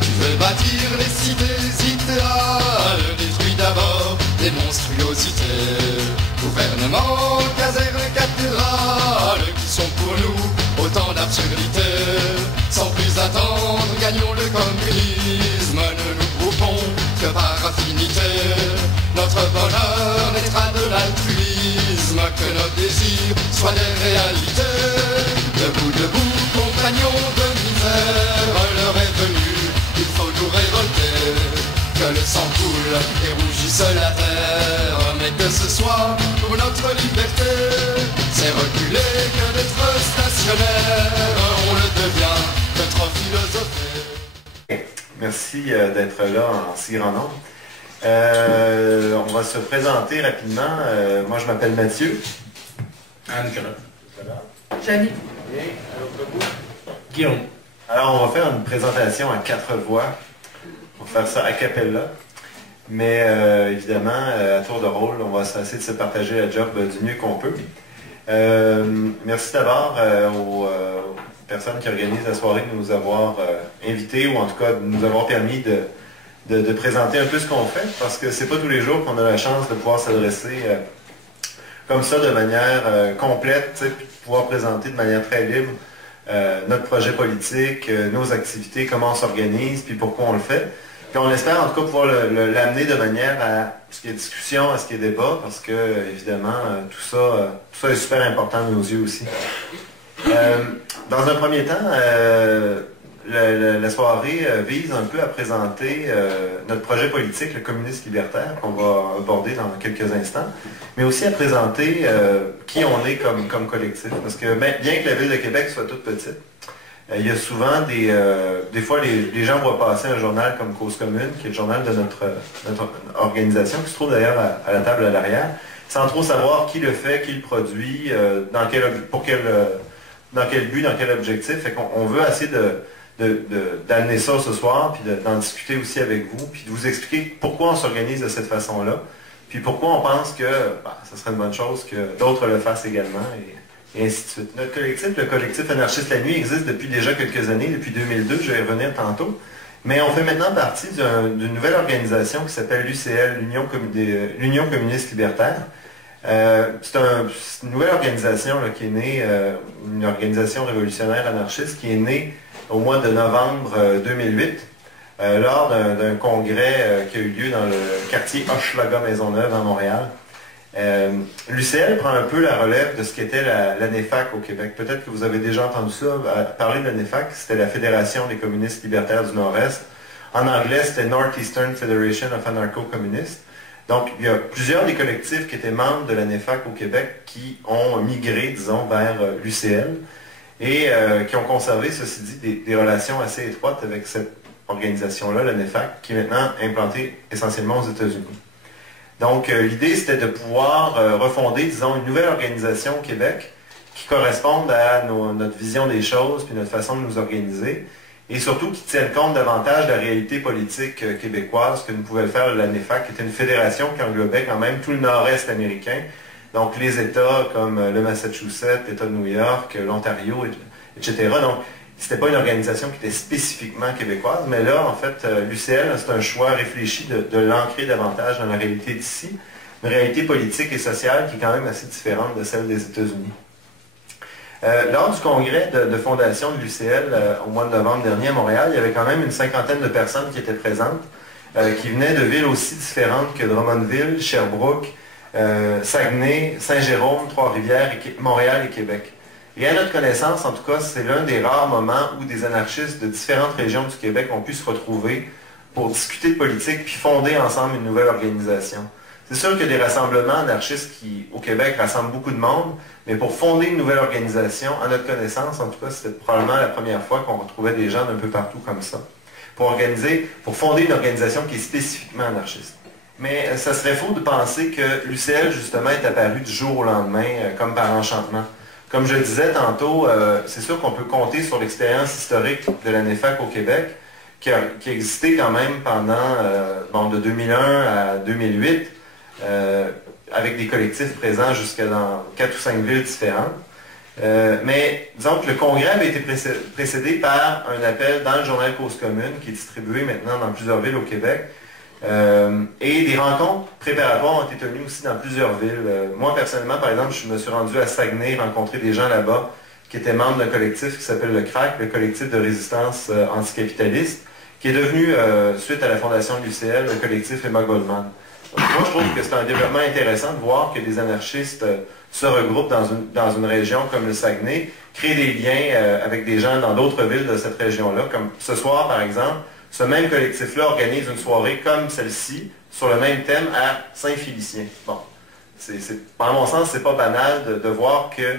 Tu veux bâtir les cités idéales, détruis d'abord des monstruosités. Gouvernement, casernes, cathédrales, qui sont pour nous autant d'absurdités. Sans plus attendre, gagnons le communisme, ne nous groupons que par affinité. Notre bonheur naîtra de l'altruisme, que nos désirs soient des réalités. Debout, debout, compagnons de misère, l'heure est venue, il faut nous révolter. Que le sang coule et rougisse la terre, mais que ce soit pour notre liberté. C'est reculer que d'être stationnaire, on le devient que trop philosopher. Merci d'être là en si grand nombre. On va se présenter rapidement. Moi, je m'appelle Mathieu. Nicolas. Janine. Et à l'autre bout, Guillaume. alors, on va faire une présentation à 4 voix. On va faire ça a cappella. Mais évidemment, à tour de rôle, on va essayer de se partager la job du mieux qu'on peut. Merci d'abord aux personnes qui organisent la soirée de nous avoir invités, ou en tout cas de nous avoir permis de présenter un peu ce qu'on fait, parce que c'est pas tous les jours qu'on a la chance de pouvoir s'adresser comme ça de manière complète, puis de pouvoir présenter de manière très libre notre projet politique, nos activités, comment on s'organise, puis pourquoi on le fait. Puis on espère en tout cas pouvoir l'amener de manière à ce qu'il y ait discussion, à ce qu'il y ait débat, parce que évidemment tout ça est super important à nos yeux aussi. Dans un premier temps, la soirée vise un peu à présenter notre projet politique, le communiste libertaire, qu'on va aborder dans quelques instants, mais aussi à présenter qui on est comme collectif. Parce que bien que la Ville de Québec soit toute petite, il y a souvent des fois les gens voient passer un journal comme Cause commune, qui est le journal de notre organisation, qui se trouve d'ailleurs à la table à l'arrière, sans trop savoir qui le fait, qui le produit, dans quel but, dans quel objectif. Fait qu'on veut essayer d'amener ça ce soir, puis d'en discuter aussi avec vous, puis de vous expliquer pourquoi on s'organise de cette façon-là, puis pourquoi on pense que ce serait une bonne chose que d'autres le fassent également, et ainsi de suite. Notre collectif, le collectif Anarchiste la Nuit, existe depuis déjà quelques années, depuis 2002, je vais y revenir tantôt, mais on fait maintenant partie d'une nouvelle organisation qui s'appelle l'UCL, l'Union communiste libertaire. C'est une nouvelle organisation là, qui est née, une organisation révolutionnaire anarchiste qui est née au mois de novembre 2008 lors d'un congrès qui a eu lieu dans le quartier Hochelaga-Maisonneuve à Montréal. L'UCL prend un peu la relève de ce qu'était la NEFAC au Québec. Peut-être que vous avez déjà entendu ça, parler de la NEFAC, c'était la Fédération des communistes libertaires du Nord-Est. En anglais, c'était Northeastern Federation of Anarcho-Communists. Donc, il y a plusieurs des collectifs qui étaient membres de la NEFAC au Québec qui ont migré, disons, vers l'UCL et qui ont conservé, ceci dit, des relations assez étroites avec cette organisation-là, la NEFAC, qui est maintenant implantée essentiellement aux États-Unis. Donc, l'idée, c'était de pouvoir refonder, disons, une nouvelle organisation au Québec qui corresponde à notre vision des choses puis notre façon de nous organiser, et surtout qui tienne compte davantage de la réalité politique québécoise que nous pouvait faire la NEFAC, qui était une fédération qui englobait quand même tout le nord-est américain, donc les États comme le Massachusetts, l'État de New York, l'Ontario, etc. Donc, c'était pas une organisation qui était spécifiquement québécoise, mais là, en fait, l'UCL, c'est un choix réfléchi de l'ancrer davantage dans la réalité d'ici, une réalité politique et sociale qui est quand même assez différente de celle des États-Unis. Lors du congrès de fondation de l'UCL au mois de novembre dernier à Montréal, il y avait quand même une cinquantaine de personnes qui étaient présentes, qui venaient de villes aussi différentes que Drummondville, Sherbrooke, Saguenay, Saint-Jérôme, Trois-Rivières, Montréal et Québec. Et à notre connaissance, en tout cas, c'est l'un des rares moments où des anarchistes de différentes régions du Québec ont pu se retrouver pour discuter de politique puis fonder ensemble une nouvelle organisation. C'est sûr qu'il y a des rassemblements anarchistes qui, au Québec, rassemblent beaucoup de monde, mais pour fonder une nouvelle organisation, à notre connaissance, en tout cas, c'était probablement la première fois qu'on retrouvait des gens d'un peu partout comme ça, pour fonder une organisation qui est spécifiquement anarchiste. Mais ça serait faux de penser que l'UCL, justement, est apparu du jour au lendemain, comme par enchantement. Comme je le disais tantôt, c'est sûr qu'on peut compter sur l'expérience historique de la NEFAC au Québec, qui a existé quand même pendant de 2001 à 2008, avec des collectifs présents jusqu'à dans 4 ou 5 villes différentes. Mais disons que le congrès avait été précédé par un appel dans le journal Cause commune, qui est distribué maintenant dans plusieurs villes au Québec. Et des rencontres préparatoires ont été tenues aussi dans plusieurs villes. Moi, personnellement, par exemple, je me suis rendu à Saguenay, rencontrer des gens là-bas qui étaient membres d'un collectif qui s'appelle le CRAC, le collectif de résistance anticapitaliste, qui est devenu, suite à la fondation de l'UCL, le collectif Emma Goldman. Donc, moi, je trouve que c'est un développement intéressant de voir que des anarchistes se regroupent dans une région comme le Saguenay, créent des liens avec des gens dans d'autres villes de cette région-là. Comme ce soir, par exemple, ce même collectif-là organise une soirée comme celle-ci, sur le même thème à Saint-Félicien. Bon, à mon sens, c'est pas banal de voir que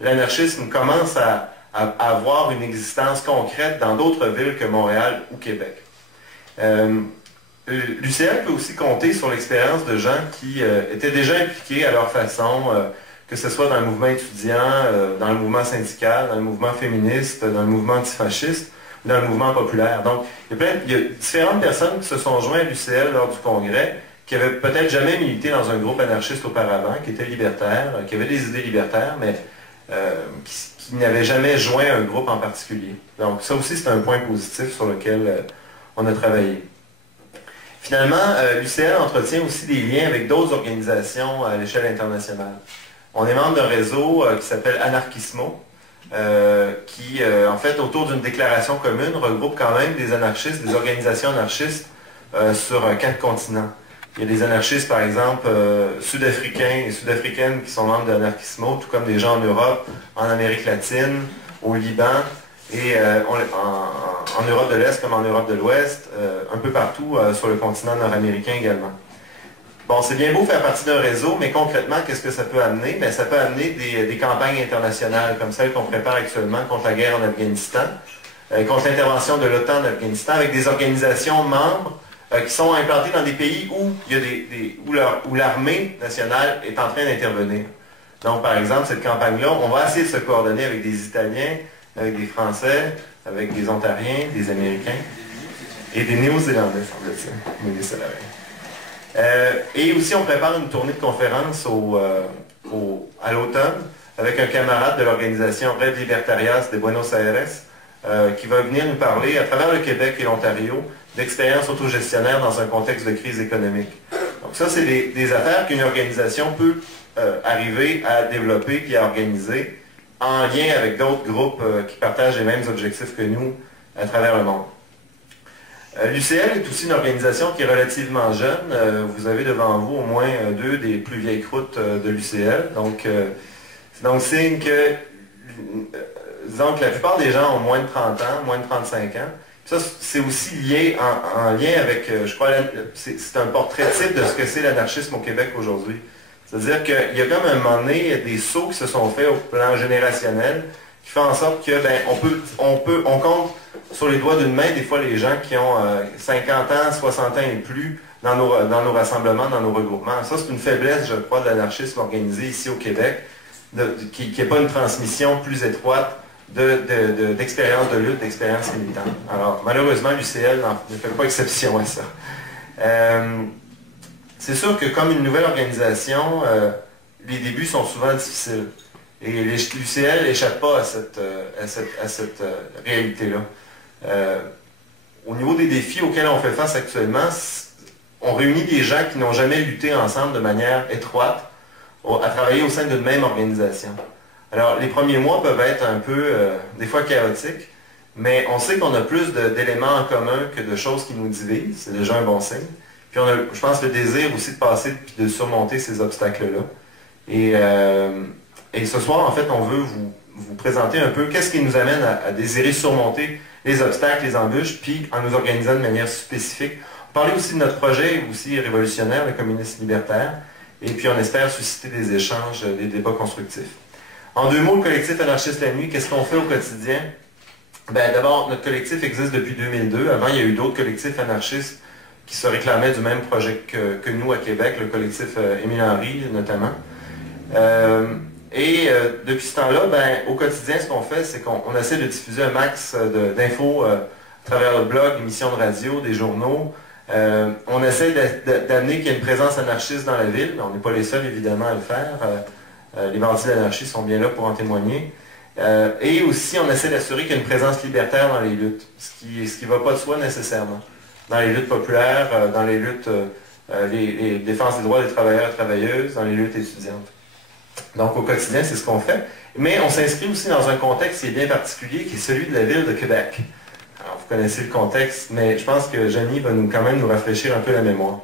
l'anarchisme commence à avoir une existence concrète dans d'autres villes que Montréal ou Québec. L'UCL peut aussi compter sur l'expérience de gens qui étaient déjà impliqués à leur façon, que ce soit dans le mouvement étudiant, dans le mouvement syndical, dans le mouvement féministe, dans le mouvement antifasciste, dans le mouvement populaire. Donc, il y a différentes personnes qui se sont joints à l'UCL lors du congrès, qui n'avaient peut-être jamais milité dans un groupe anarchiste auparavant, qui étaient libertaires, qui avaient des idées libertaires, mais qui n'avaient jamais joint un groupe en particulier. Donc, ça aussi, c'est un point positif sur lequel on a travaillé. Finalement, l'UCL entretient aussi des liens avec d'autres organisations à l'échelle internationale. On est membre d'un réseau qui s'appelle Anarchismo, qui, en fait, autour d'une déclaration commune, regroupe quand même des anarchistes, des organisations anarchistes sur 4 continents. Il y a des anarchistes, par exemple, sud-africains et sud-africaines qui sont membres de Anarchismo, tout comme des gens en Europe, en Amérique latine, au Liban, et en Europe de l'Est comme en Europe de l'Ouest, un peu partout sur le continent nord-américain également. Bon, c'est bien beau faire partie d'un réseau, mais concrètement, qu'est-ce que ça peut amener? Bien, ça peut amener des campagnes internationales, comme celle qu'on prépare actuellement contre la guerre en Afghanistan, contre l'intervention de l'OTAN en Afghanistan, avec des organisations membres qui sont implantées dans des pays où l'armée nationale est en train d'intervenir. Donc, par exemple, cette campagne-là, on va essayer de se coordonner avec des Italiens, avec des Français, avec des Ontariens, des Américains et des Néo-Zélandais, semble-t-il, mais des Salariés. Et aussi, on prépare une tournée de conférences à l'automne avec un camarade de l'organisation Red Libertarias de Buenos Aires qui va venir nous parler, à travers le Québec et l'Ontario, d'expériences autogestionnaires dans un contexte de crise économique. Donc ça, c'est des affaires qu'une organisation peut arriver à développer puis à organiser en lien avec d'autres groupes qui partagent les mêmes objectifs que nous à travers le monde. L'UCL est aussi une organisation qui est relativement jeune. Vous avez devant vous au moins 2 des plus vieilles croûtes de l'UCL. Donc, c'est donc signe que, disons que la plupart des gens ont moins de 30 ans, moins de 35 ans. Ça, c'est aussi lié en lien avec, je crois, c'est un portrait type de ce que c'est l'anarchisme au Québec aujourd'hui. C'est-à-dire qu'il y a comme un moment donné des sauts qui se sont faits au plan générationnel qui font en sorte que on compte sur les doigts d'une main des fois les gens qui ont 50 ans, 60 ans et plus dans nos rassemblements, dans nos regroupements. Ça, c'est une faiblesse, je crois, de l'anarchisme organisé ici au Québec, qui n'est pas une transmission plus étroite d'expérience de lutte, d'expérience militante. Alors, malheureusement, l'UCL ne fait pas exception à ça. C'est sûr que comme une nouvelle organisation, les débuts sont souvent difficiles. Et l'UCL n'échappe pas à cette réalité-là. Au niveau des défis auxquels on fait face actuellement, on réunit des gens qui n'ont jamais lutté ensemble de manière étroite à travailler au sein d'une même organisation. Alors, les premiers mois peuvent être un peu, des fois, chaotiques, mais on sait qu'on a plus d'éléments en commun que de choses qui nous divisent. C'est déjà un bon signe. Puis on a, je pense, le désir aussi de passer et de surmonter ces obstacles-là. Et ce soir, en fait, on veut vous présenter un peu qu'est-ce qui nous amène à désirer surmonter les obstacles, les embûches, puis en nous organisant de manière spécifique. On parlait aussi de notre projet aussi révolutionnaire, le communisme libertaire, et puis on espère susciter des échanges, des débats constructifs. En 2 mots, le collectif Anarchiste la Nuit, qu'est-ce qu'on fait au quotidien? Ben, d'abord, notre collectif existe depuis 2002. Avant, il y a eu d'autres collectifs anarchistes qui se réclamaient du même projet que nous à Québec, le collectif Émile Henry notamment. Depuis ce temps-là, ben, au quotidien, ce qu'on fait, c'est qu'on essaie de diffuser un max d'infos à travers le blog, émissions de radio, des journaux. On essaie d'amener qu'il y ait une présence anarchiste dans la ville. On n'est pas les seuls, évidemment, à le faire. Les bandits de l'anarchie sont bien là pour en témoigner. Et aussi, on essaie d'assurer qu'il y a une présence libertaire dans les luttes, ce qui ne va pas de soi nécessairement. Dans les luttes populaires, dans les luttes, les défenses des droits des travailleurs et travailleuses, dans les luttes étudiantes. Donc au quotidien, c'est ce qu'on fait. Mais on s'inscrit aussi dans un contexte qui est bien particulier, qui est celui de la ville de Québec. Alors vous connaissez le contexte, mais je pense que Jenny va quand même nous rafraîchir un peu la mémoire.